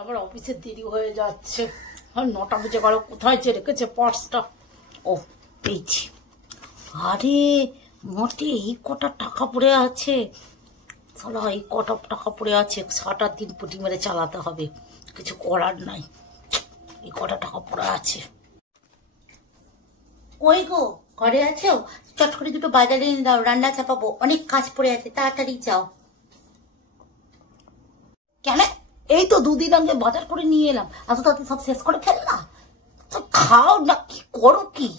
আবার অফিসে দেরি হয়ে যাচ্ছে। আর 9টা বেজে গেল, কোথায় যে রেখেছে পার্সটা। ও পেয়েছি। আরে মোটে এই কটা টাকা পড়ে আছে, সালা এই কটা টাকা পড়ে আছে, 7-8 দিন পুটি মেরে চালাতে হবে, কিছু করার নাই। এই কটা টাকা পড়ে আছে। কই গো, ঘরে আছো? চট করে দুটো বাজারে এনে দাও, রান্না চাপাবো, অনেক কাজ পড়ে আছে, তাড়াতাড়ি যাও। কেন? এই তো 2 দিন আগে বাজার করে নিয়ে এলাম, এত তাড়াতাড়ি সব শেষ করে ফেললা? খাও না, কি করো কি?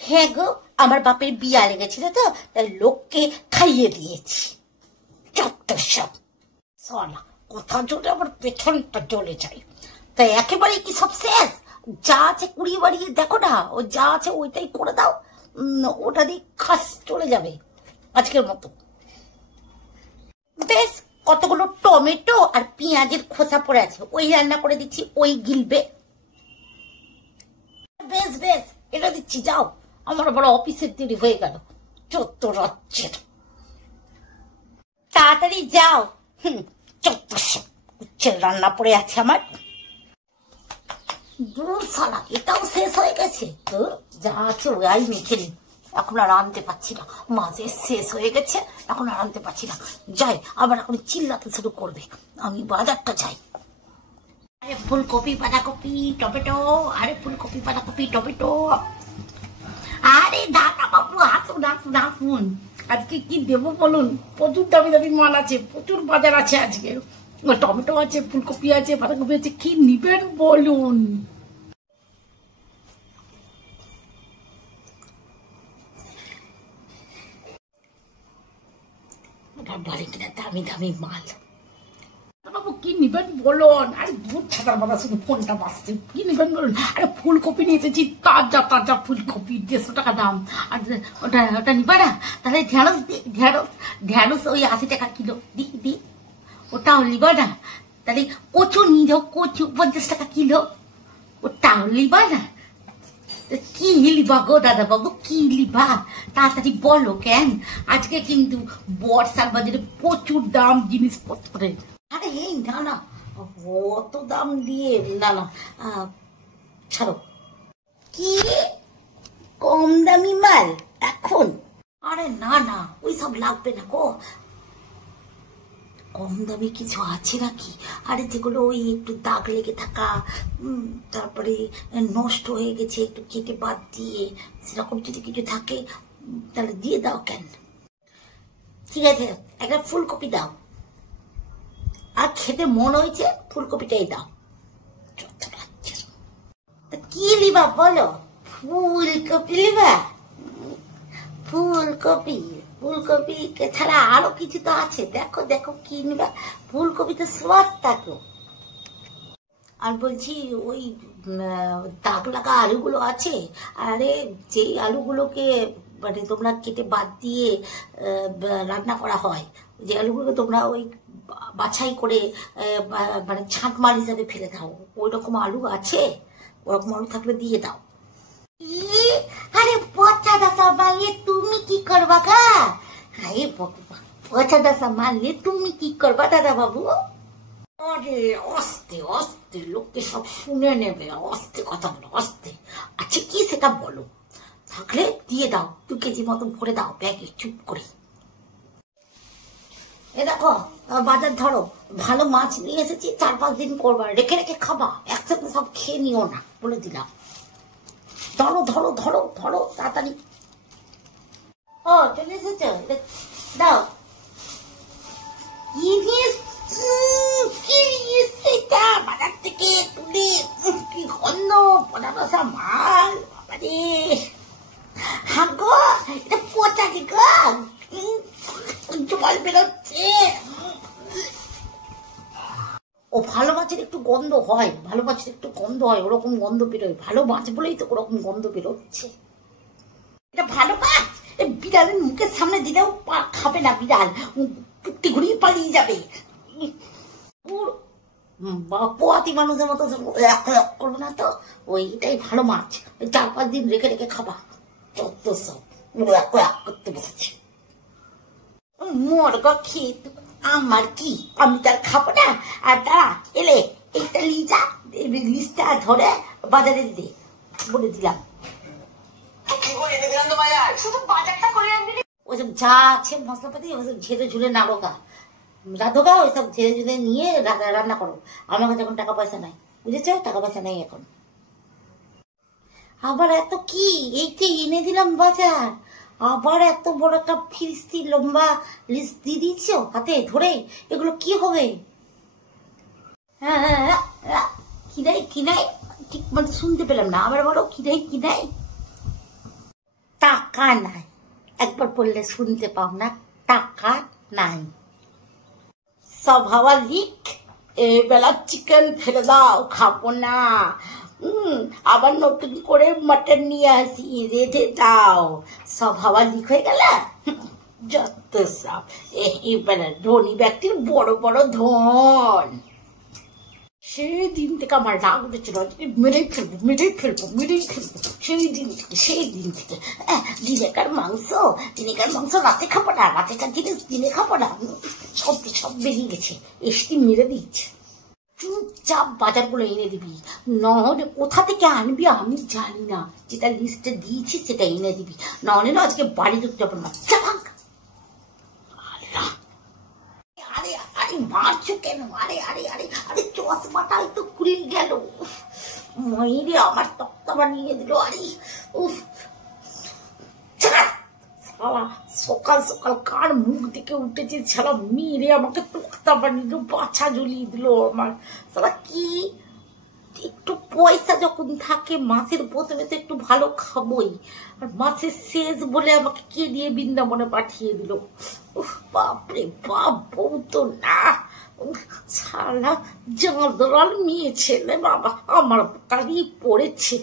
হ্যাঁ গো, আমার বাপের বিয়া লেগেছিল তো, তাই লোককে খাইয়ে দিয়েছি। চত্বর সব সালা, কোথা জলে আমার পেছনটা জ্বলে যায়। তাই একেবারে কি সব শেষ? যা আছে কুড়িয়ে বাড়িয়ে দেখো না, ও যা আছে ওইটাই করে দাও, ওটা দিয়ে খাস চলে যাবে আজকের মতো। বেশ, কতগুলো টমেটো আর পেঁয়াজের খোসা পড়ে আছে, ওই রান্না করে দিচ্ছি, ওই গিলবে। বেশ বেশ, এটা দিচ্ছি, যাও। আমার বড় অফিসের দেরি হয়ে গেল, চত্বর রাজ্যের। তাড়াতাড়ি যাও। চত্বর সব উচ্ছের রান্না পড়ে আছে আমার। দূর সালা, এটাও শেষ হয়ে গেছে। যা আছে ওই মেখে নি, এখন আর আনতে পারছি না, মাঝে শেষ হয়ে গেছে, এখন আর আনতে পারছি না। যাই, আবার এখন চিল্লাতে শুরু করবে, আমি বাজারটা যাই। আরে ফুলকপি, বাঁধাকপি, টমেটো, আরে ফুলকপি, বাঁধাকপি, টমেটো। আরে দাদা বাবু, আসুন আসুন আসুন। আজকে কি দেবো বলুন? প্রচুর দামি দামি মাল আছে, প্রচুর বাজার আছে আজকে। টমেটো আছে, ফুলকপি আছে, বাঁধাকপি আছে, কি নিবেন বলুন? বলে কিনা দামি দামি মাল। বাবু কি নিবেন বলুন? আরে দুধ ছাতার বাবা, শুধু ফোনটা বাজছে, কি নিবেন বলুন? আরে ফুলকপি নিয়ে এসেছি, তাজা তাজা ফুলকপি, 150 টাকা দাম। আর ওটা নিবা না? তাহলে ঢেঁড়স ঢেঁড়স ওই 80 টাকা কিলো দি। ওটাও নিবা না? তাহলে কচু নিয়ে যাও, কচু 50 টাকা কিলো, ওটাও নিবা না? কি লিবা গো দাদা বাবু, কি লিবা? তাড়াতাড়ি বলো কেন, আজকে কিন্তু বর্ষার বাজারে প্রচুর দাম জিনিসপত্রের। আরে এই না না, অত দাম দিয়ে না না, ছাড়ো। কি কম দামি মাল এখন? আরে না না, ওই সব লাগবে না গো। কম দামি কিছু আছে নাকি? আরে যেগুলো ওই একটু দাগ লেগে থাকা, তারপরে নষ্ট হয়ে গেছে, একটু কেটে বাদ দিয়ে, সেরকম যদি কিছু থাকে তাহলে দিয়ে দাও। কেন? ঠিক আছে, একটা ফুলকপি দাও, আর খেতে মন হয়েছে ফুলকপিটাই দাও। কি লিবা বলো? ফুলকপি লিবা? ফুলকপি ছাড়া আরো কিছু তো আছে, দেখো দেখো কি নিবা। ফুলকপি তো সস্তা তো। আর বলছি ওই দাগ লাগা আলুগুলো আছে? আরে যে আলুগুলোকে মানে তোমরা কেটে বাদ দিয়ে রান্না করা হয়, যে আলুগুলোকে তোমরা ওই বাছাই করে মানে ছাঁট মাল হিসাবে ফেলে দাও, ওই রকম আলু আছে? ওরকম আলু থাকলে দিয়ে দাও। আরে পচা দশা মারলে তুমি কি করবা গা? আরে পচা দশা মারলে তুমি কি করবা দাদা বাবু? আরে আস্তে আস্তে, লোককে সব শুনে নেবে, আস্তে কথা বলো, আস্তে। আচ্ছা কি সেটা বলো, থাকলে দিয়ে দাও, 2 কেজি মতো ভরে দাও ব্যাগে, চুপ করে। এ দেখো বাজার ধরো, ভালো মাছ নিয়ে এসেছি, 4-5 দিন করবা, রেখে রেখে খাবা, একসাথে সব খেয়ে নিও না, বলে দিলাম। ধরো ধরো ধরো ধরো তাড়াতাড়ি। ও চলে এসেছো, দাও। বাজার থেকে তুলে, কি গন্ধ, পচা মাল, বাবারে। হ্যাঁ গো, এটা পচা কি গো, জল বেরোচ্ছে। ও ভালো মাছের একটু গন্ধ হয়, ভালো মাছের একটু গন্ধ হয়, ওরকম গন্ধ বেরোয়, ভালো মাছ বলেই তো ওরকম গন্ধ বেরোচ্ছে। এটা ভালো মাছ, বিড়ালের মুখের সামনে দিলেও খাবে না, বিড়াল কুট্টি ঘুরিয়ে পালিয়ে যাবে। পোয়াতি মানুষের মতো করবো না তো, ওইটাই ভালো মাছ, ওই 4-5 দিন রেখে রেখে খাবা। যত সব করতে বসেছে। মোর গো খেয়ে আমার কি, আমি তার খাবো না? আর দাঁড়া, এলে লিস্টটা ধরে বাজারে দে, বলে দিলাম। ওইসব যা আছে মশলাপাতি ওইসব ঝেড়ে ঝুলে নাড়োগা, রাধোগা, ওইসব ঝেড়ে ঝুলে নিয়ে রান্না করো। আমার কাছে এখন টাকা পয়সা নাই, বুঝেছো? টাকা পয়সা নেই এখন। আবার এত কি, এইটা এনে দিলাম বাজার, আবার এত বড় একটা ফিরিস্তি লম্বা লিস্ট দিয়ে দিচ্ছ হাতে ধরে, এগুলো কি হবে? কিনাই ঠিক মানে শুনতে পেলাম না, আবার বলো কিনাই। টাকা নাই, একবার বললে শুনতে পাও না, টাকা নাই। সব হাওয়া লিক, এবেলা চিকেন ফেলে দাও, খাবো না। আবার নতুন করে মাটন নিয়ে আসি, রেঁধে দাও। সব হাওয়া লিক হয়ে গেল, যত সব। এবারে ধনী ব্যক্তির বড় বড় ধন। সেই দিন থেকে আমার রাগ উঠেছিল, মেরেই ফেলবো। সেই দিন থেকে দিনেকার মাংস রাতে খাবো না, রাতেকার জিনিস দিনে খাবো না, সব বেরিয়ে গেছে, এসটি মেরে দিচ্ছে। চুপচাপ বাজারগুলো এনে দিবি, নাহলে কোথা থেকে আনবি আমি জানি না, যেটা লিস্টে দিয়েছি সেটা এনে দিবি, নাহলে না আজকে বাড়ি ঢুকতে যাবো না। আরে মারছো কেন? আরে চশমাটাই তো খুলে গেল, ময়ূরে আমার তক্তা বানিয়ে দিল। আরে সকাল সকাল কার মুখ দেখে উঠেছে, সারা মেরে আমাকে তক্তা বানিয়ে দিল, বাছা জ্বলিয়ে দিল আমার। সারা কি একটু পয়সা যখন থাকে মাসের প্রথমে তো একটু ভালো খাবোই, আর মাসের শেষ বলে আমাকে কে দিয়ে বৃন্দাবনে পাঠিয়ে দিল। বাপরে বাপ, বউ তো না, সারা জাঁদরাল মেয়ে ছেলে, বাবা আমার কালি পড়েছে।